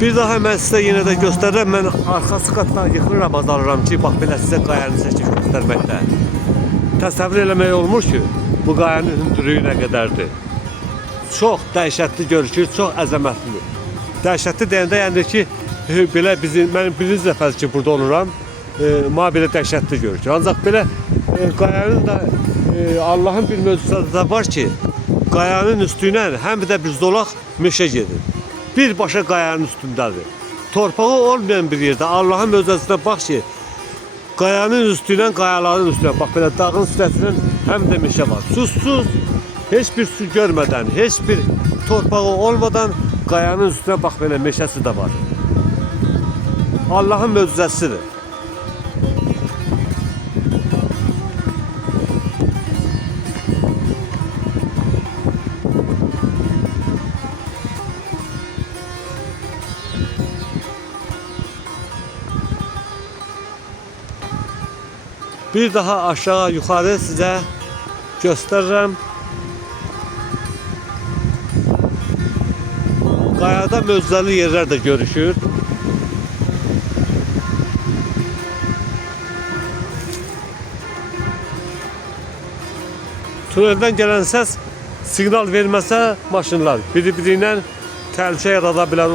Bir daha mən sizə yenə də göstərirəm. Mən arxası qatdan yıxılıram, azalıram ki, bax belə sizə qayanı çəkib göstərməkdə. Təsəvvür eləmək olmur ki, bu qayanın hündürlüyü nə qədərdir. Çox dəhşətli görünür, çox əzəmətlidir. Dəhşətli deyəndə yəni ki, belə mən birinci dəfə ki burada oluram, mənə belə dəhşətli görünür. Ancaq belə qayanın da Allahın bir möcüzəsi də var ki, qayanın üstündən həm də bir zolaq meşə gedir. Birbaşa qayanın üstündədir. Torpağı olmayan bir yerdə Allahın möcüzəsinə bax ki, qayanın üstündən qayaların üstünə, bax belə dağın üstəsindən həm də meşə var. Susuz, heç bir su görmədən, heç bir torpağı olmadan qayanın üstünə bax belə meşəsi də var. Allahın möcüzəsidir. Bir daha aşağı yukarı size gösteririm. Qayada möcüzəli yerler de görüşür. Tünelden gelen ses signal verməsə maşınlar biri-biriyle təhlükə yarada bilər,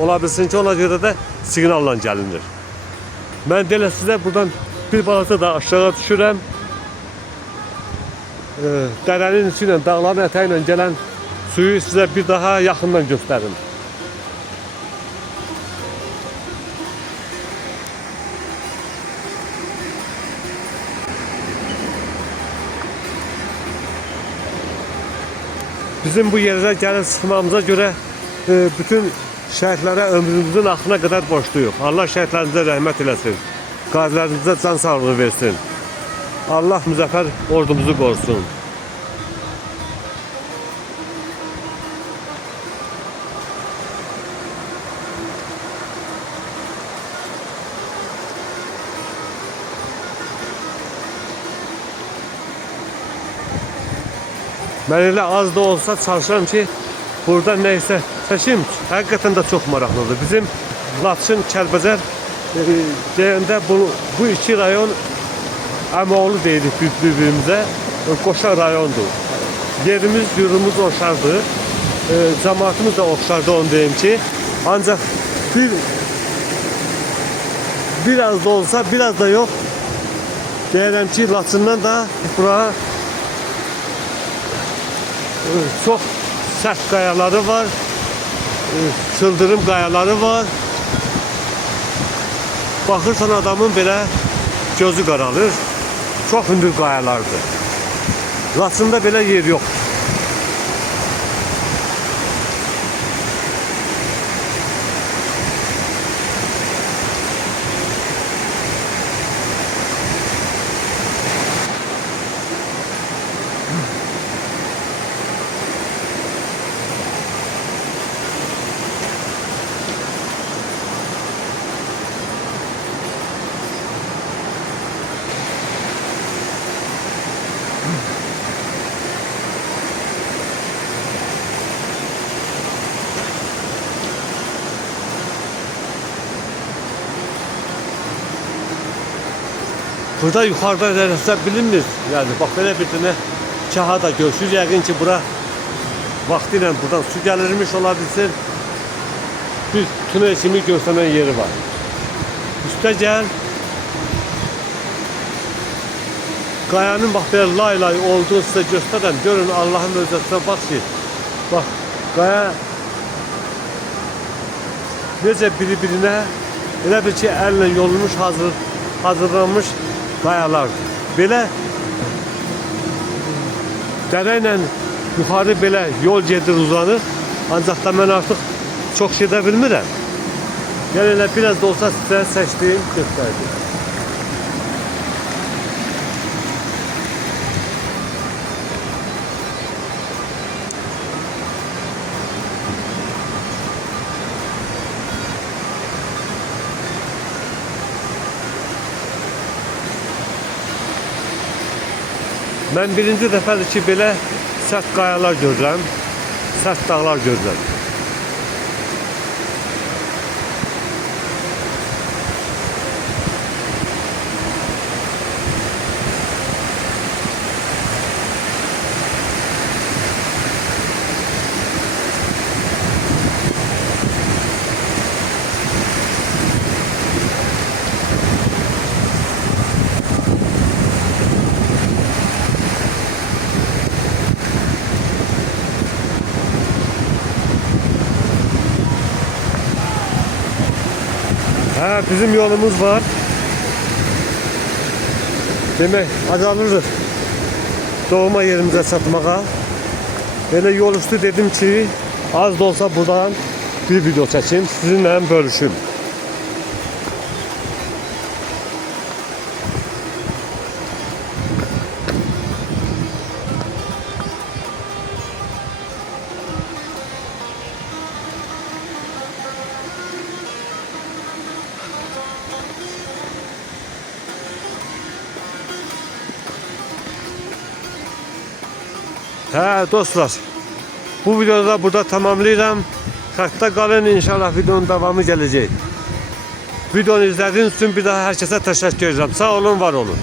ola bilsin ki, ona görə də signalla gəlinir. Mən də elə sizə buradan bir balaca da aşağı düşürəm. Dərənin içi ilə, dağların ətəyi ilə gələn suyu sizə bir daha yaxından göstərim. Bizim bu yerə gəlib çıxmamıza görə bütün şəhidlərə ömrümüzün axırına qədər borcluyuq. Allah şəhidlərimizə rəhmət eləsin. Qazilərimizə can sağlığı versin. Allah müzəffər ordumuzu qorusun. Mən elə az da olsa çalışıram ki, burada neysə çəkim. Həqiqətən də çox maraqlıdır. Bizim Laçın, Kəlbəcər deyəndə bu iki rayon əmoğlu deyirik bir-birimizə, qoşa rayondur. Yerimiz, yurumuz oxşardır, cəmaatımız da oxşardır, onu deyim ki. Ancaq biraz da olsa, biraz da yox, deyirəm ki, Laçından da bura çox sərt qayaları var, çıldırım qayaları var. Baxırsan adamın belə gözü qaralır. Çox hündür qayalardır. Laçında belə yer yox. Burada yukarıda neresi bilinmir. Yani bak böyle bir tane kaha da görüşür. Yəqin ki bura vaktiyle buradan su gəlirmiş olabilsin. Bir tünel kimi gösteren yeri var. Üste gel. Qayanın bak böyle lay lay olduğunu size gösteren. Görün Allah'ın özətine bak ki. Bak qaya necə biri-birinə elə bir ki elle yolunmuş hazırlanmış qayalardır. Belə dərə ilə yuxarı belə yol gedir, uzanır. Ancaq da mən artıq çox şey də bilmirəm. Yəni elə biraz da olsa sizə seçdiyim göstərdim. Mən birinci dəfədir ki, belə sərt qayalar görürəm, sərt dağlar görürəm. Bizim yolumuz var. Demek azalırız doğma yerimize çatmağa. Elə yol üstü dedim ki, az da olsa buradan bir video çekeyim, sizinle bölüşüm. Dostlar, bu videoda da burada tamamlayıram. Xəttə qalın, inşallah videonun devamı gelecek. Videonu izlediğiniz için bir daha herkese teşekkür ederim. Sağ olun, var olun.